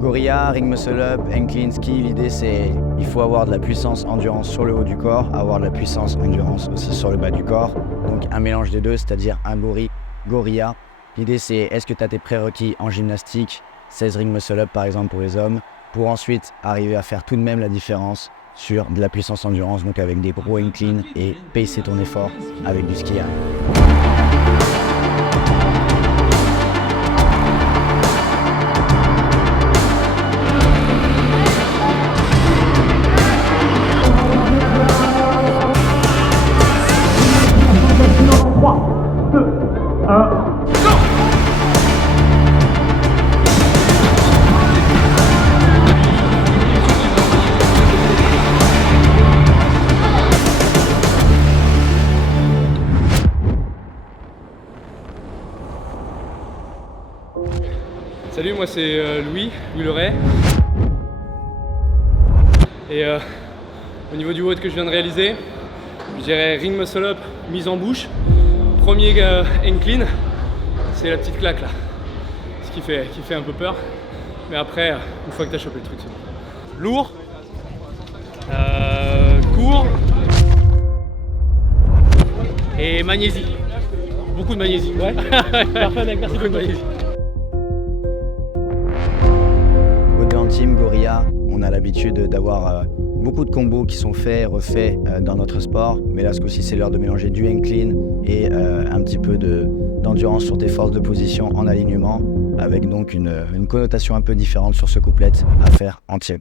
Gorilla, ring muscle up, incline ski, l'idée c'est il faut avoir de la puissance endurance sur le haut du corps, avoir de la puissance endurance aussi sur le bas du corps. Donc un mélange des deux, c'est-à-dire un gorilla. L'idée c'est est-ce que tu as tes prérequis en gymnastique, 16 ring muscle up par exemple pour les hommes, pour ensuite arriver à faire tout de même la différence sur de la puissance endurance, donc avec des gros inclines et pacer ton effort avec du ski. Salut, moi c'est Louis Leray. Et au niveau du WOD que je viens de réaliser, je dirais ring muscle up, mise en bouche. Premier incline, c'est la petite claque là. Ce qui fait un peu peur. Mais après, une fois que tu as chopé le truc, c'est bon. Lourd, court et magnésie. Beaucoup de magnésie. Ouais. Parfait mec, merci beaucoup. Team Gorilla, on a l'habitude d'avoir beaucoup de combos qui sont faits, refaits dans notre sport, mais là ce coup-ci c'est l'heure de mélanger du incline et un petit peu d'endurance sur tes forces de position en alignement, avec donc une connotation un peu différente sur ce couplet à faire entier.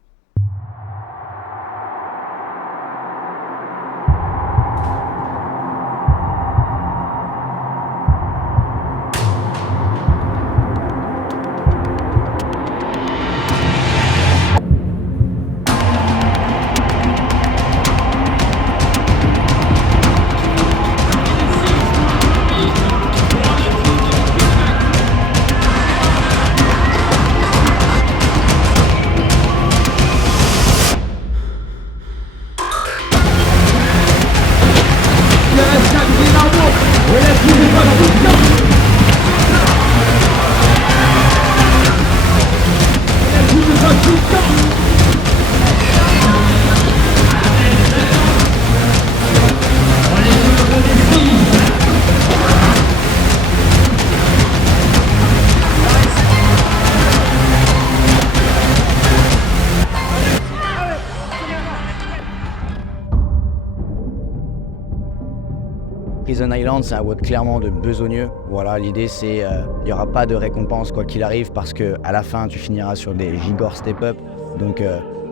Prison Island, c'est un WOD clairement de besogneux. Voilà, l'idée c'est il n'y aura pas de récompense quoi qu'il arrive parce qu'à la fin tu finiras sur des gigor step-up. Donc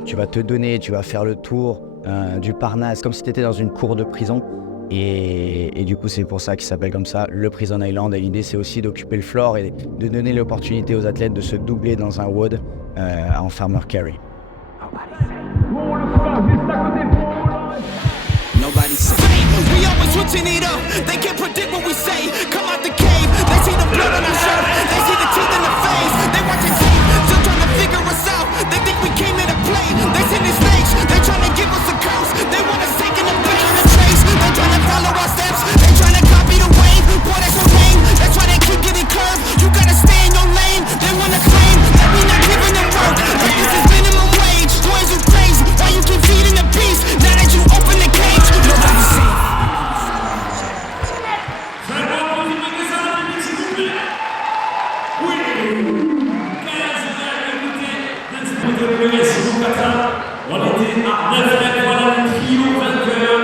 tu vas te donner, tu vas faire le tour du Parnasse comme si tu étais dans une cour de prison. Et du coup c'est pour ça qu'il s'appelle comme ça, le Prison Island. Et l'idée c'est aussi d'occuper le floor et de donner l'opportunité aux athlètes de se doubler dans un WOD en farmer carry. Nobody's safe. We always switching it up. They can't predict what we say. Come out the cave. They see the blood on our shirt. They see the teeth in the face. They watching tape, still trying to figure us out. They think we came here to play. They send the snakes. They trying to give us a curse. They want us taking the back in the trace. They trying to follow our steps. They trying to copy the wave. Boy, that's so lame. That's why they keep getting curved. You gotta stay in your lane. They wanna claim that we not giving them work. Like this is minimum wage. Boys, you crazy. Why you keep feeding the beast? Now that you open the cage. Nobody's safe. On était à 9 mètres, voilà le trio vainqueur.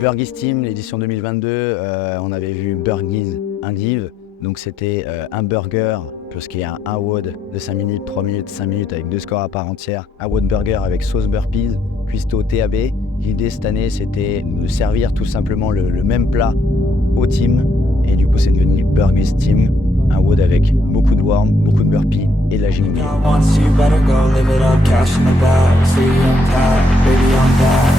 Burgies Team, l'édition 2022, on avait vu Burgies Indiv. Donc c'était un burger, puisqu'il y a un WOD de 5 minutes, 3 minutes, 5 minutes avec 2 scores à part entière. Un WOD burger avec sauce burpees, cuistot TAB. L'idée cette année c'était de servir tout simplement le même plat au team. Et du coup c'est devenu Burgies Team, un WOD avec beaucoup de worm, beaucoup de burpees et de la gym. I got the cash in the bag, stadium packed, baby I'm back.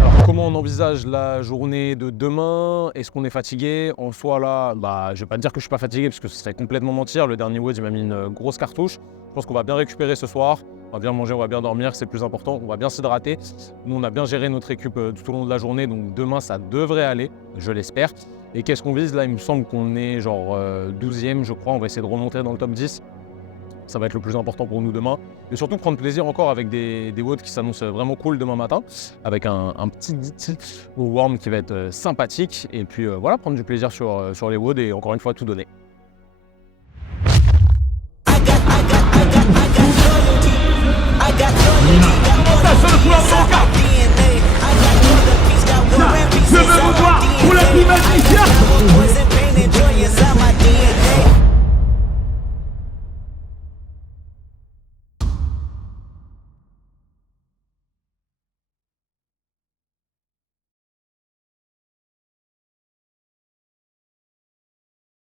Alors, comment on envisage la journée de demain? Est-ce qu'on est fatigué? En soi, là, je vais pas dire que je suis pas fatigué parce que ce serait complètement mentir. Le dernier WOD, il m'a mis une grosse cartouche. Je pense qu'on va bien récupérer ce soir. On va bien manger, on va bien dormir, c'est le plus important. On va bien s'hydrater. Nous, on a bien géré notre récup tout au long de la journée. Donc, demain, ça devrait aller, je l'espère. Et qu'est-ce qu'on vise? Là, il me semble qu'on est genre 12e, je crois. On va essayer de remonter dans le top 10. Ça va être le plus important pour nous demain. Et surtout prendre plaisir encore avec des WOD qui s'annoncent vraiment cool demain matin. Avec un petit warm qui va être sympathique. Et puis voilà, prendre du plaisir sur les WOD et encore une fois tout donner. I got